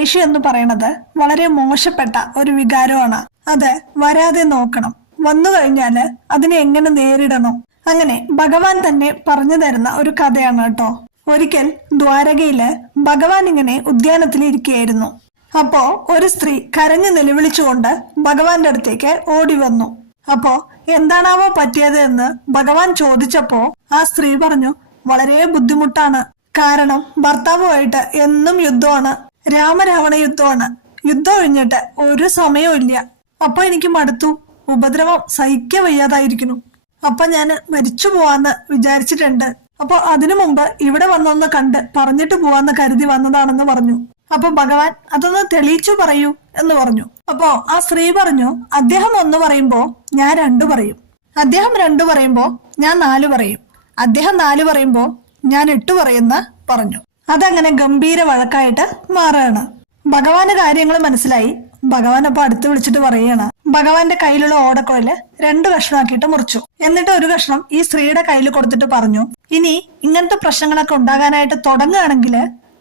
ദേഷ്യം എന്ന് പറയുന്നത് വളരെ മോശപ്പെട്ട ഒരു വികാരമാണ്. അത് വരാതെ നോക്കണം. വന്നു കഴിഞ്ഞാല് അതിനെ എങ്ങനെ നേരിടണം, അങ്ങനെ ഭഗവാൻ തന്നെ പറഞ്ഞു തരുന്ന ഒരു കഥയാണ് കേട്ടോ. ഒരിക്കൽ ദ്വാരകയില് ഭഗവാൻ ഇങ്ങനെ ഉദ്യാനത്തിൽ ഇരിക്കുകയായിരുന്നു. അപ്പോ ഒരു സ്ത്രീ കരഞ്ഞു നിലവിളിച്ചുകൊണ്ട് ഭഗവാന്റെ അടുത്തേക്ക് ഓടി വന്നു. അപ്പോ എന്താണാവോ പറ്റിയത് എന്ന് ഭഗവാൻ ചോദിച്ചപ്പോ ആ സ്ത്രീ പറഞ്ഞു, വളരെ ബുദ്ധിമുട്ടാണ്. കാരണം ഭർത്താവുമായിട്ട് എന്നും യുദ്ധമാണ്, രാമരാവണ യുദ്ധമാണ്. യുദ്ധം കഴിഞ്ഞിട്ട് ഒരു സമയവും ഇല്ല. അപ്പൊ എനിക്ക് മടുത്തു, ഉപദ്രവം സഹിക്കാൻ വയ്യാതായിരിക്കുന്നു. അപ്പൊ ഞാൻ മരിച്ചു പോവാന്ന് വിചാരിച്ചിട്ടുണ്ട്. അപ്പൊ അതിനു മുമ്പ് ഇവിടെ വന്നൊന്ന് കണ്ട് പറഞ്ഞിട്ട് പോവാന്ന് കരുതി വന്നതാണെന്ന് പറഞ്ഞു. അപ്പൊ ഭഗവാൻ അതൊന്ന് തെളിയിച്ചു പറയൂ എന്ന് പറഞ്ഞു. അപ്പോ ആ സ്ത്രീ പറഞ്ഞു, അദ്ദേഹം 1 പറയുമ്പോ ഞാൻ 2 പറയും, അദ്ദേഹം 2 പറയുമ്പോ ഞാൻ 4 പറയും, അദ്ദേഹം 4 പറയുമ്പോ ഞാൻ 8 പറയുന്ന പറഞ്ഞു. അതങ്ങനെ ഗംഭീര വഴക്കായിട്ട് മാറുകയാണ്. ഭഗവാന് കാര്യങ്ങൾ മനസ്സിലായി. ഭഗവാൻ അപ്പൊ അടുത്ത് വിളിച്ചിട്ട് പറയുകയാണ്, ഭഗവാന്റെ കയ്യിലുള്ള ഓടക്കുഴല് 2 കഷ്ണമാക്കിയിട്ട് മുറിച്ചു. എന്നിട്ട് ഒരു കഷ്ണം ഈ സ്ത്രീയുടെ കയ്യിൽ കൊടുത്തിട്ട് പറഞ്ഞു, ഇനി ഇങ്ങനത്തെ പ്രശ്നങ്ങളൊക്കെ ഉണ്ടാകാനായിട്ട് തുടങ്ങുകയാണെങ്കിൽ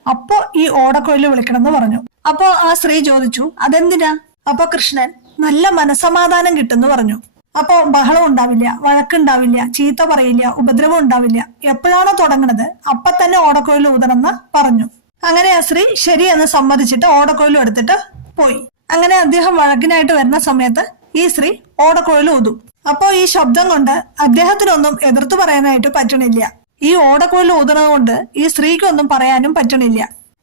അപ്പോ ഈ ഓടക്കുഴല് വിളിക്കണം എന്ന് പറഞ്ഞു. അപ്പോ ആ സ്ത്രീ ചോദിച്ചു, അതെന്തിനാ? അപ്പൊ കൃഷ്ണൻ നല്ല മനസമാധാനം കിട്ടുന്നു പറഞ്ഞു. അപ്പോ ബഹളം ഉണ്ടാവില്ല, വഴക്കുണ്ടാവില്ല, ചീത്ത പറയില്ല, ഉപദ്രവം ഉണ്ടാവില്ല. എപ്പോഴാണോ തുടങ്ങുന്നത് അപ്പൊ തന്നെ ഓടക്കുഴൽ ഊതണമെന്ന് പറഞ്ഞു. അങ്ങനെ ആ സ്ത്രീ ശരിയെന്ന് സമ്മതിച്ചിട്ട് ഓടക്കുഴലും എടുത്തിട്ട് പോയി. അങ്ങനെ അദ്ദേഹം വഴക്കിനായിട്ട് വരുന്ന സമയത്ത് ഈ സ്ത്രീ ഓടക്കുഴൽ ഊതും. അപ്പോ ഈ ശബ്ദം കൊണ്ട് അദ്ദേഹത്തിനൊന്നും എതിർത്തു പറയാനായിട്ട് പറ്റണില്ല. ഈ ഓടക്കുഴൽ ഊതുന്നത് കൊണ്ട് ഈ സ്ത്രീക്കൊന്നും പറയാനും പറ്റണില്ല.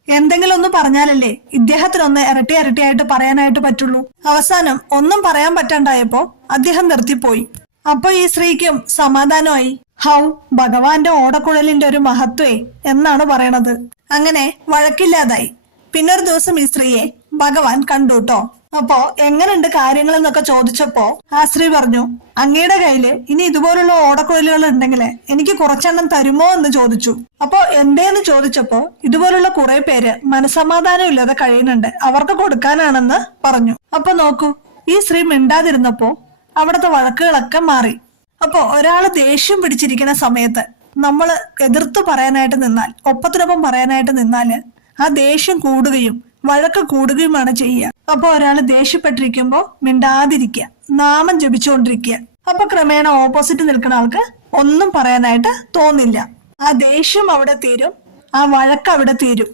എന്തെങ്കിലും ഒന്ന് പറഞ്ഞാലല്ലേ ഇദ്ദേഹത്തിനൊന്ന് ഇരട്ടിയായിട്ട് പറയാനായിട്ട് പറ്റുള്ളൂ. അവസാനം ഒന്നും പറയാൻ പറ്റാണ്ടായപ്പോ അദ്ദേഹം നിർത്തിപ്പോയി. അപ്പൊ ഈ സ്ത്രീക്കും സമാധാനമായി. ഹൗ, ഭഗവാന്റെ ഓടക്കുഴലിന്റെ ഒരു മഹത്വേ എന്നാണ് പറയണത്. അങ്ങനെ വഴക്കില്ലാതായി. പിന്നൊരു ദിവസം ഈ സ്ത്രീയെ ഭഗവാൻ കണ്ടുട്ടോ. അപ്പോ എങ്ങനെയുണ്ട് കാര്യങ്ങൾ എന്നൊക്കെ ചോദിച്ചപ്പോ ആ സ്ത്രീ പറഞ്ഞു, അങ്ങയുടെ കയ്യില് ഇനി ഇതുപോലുള്ള ഓടക്കുഴലുകൾ ഉണ്ടെങ്കിൽ എനിക്ക് കുറച്ചെണ്ണം തരുമോ എന്ന് ചോദിച്ചു. അപ്പോ എന്തേന്ന് ചോദിച്ചപ്പോ ഇതുപോലുള്ള കുറെ പേര് മനസമാധാനം ഇല്ലാതെ കഴിയുന്നുണ്ട്, അവർക്ക് കൊടുക്കാനാണെന്ന് പറഞ്ഞു. അപ്പൊ നോക്കൂ, ഈ സ്ത്രീ മിണ്ടാതിരുന്നപ്പോ അവിടുത്തെ വഴക്കുകളൊക്കെ മാറി. അപ്പോ ഒരാള് ദേഷ്യം പിടിച്ചിരിക്കുന്ന സമയത്ത് നമ്മള് എതിർത്ത് പറയാനായിട്ട് നിന്നാൽ, ഒപ്പത്തിനൊപ്പം പറയാനായിട്ട് നിന്നാല് ആ ദേഷ്യം കൂടുകയും വഴക്ക് കൂടുകയുമാണ് ചെയ്യുക. അപ്പൊ ഒരാൾ ദേഷ്യപ്പെട്ടിരിക്കുമ്പോ മിണ്ടാതിരിക്കുക, നാമം ജപിച്ചുകൊണ്ടിരിക്കുക. അപ്പൊ ക്രമേണ ഓപ്പോസിറ്റ് നിൽക്കുന്ന ആൾക്ക് ഒന്നും പറയാനായിട്ട് തോന്നില്ല. ആ ദേഷ്യം അവിടെ തീരും, ആ വഴക്ക് അവിടെ തീരും.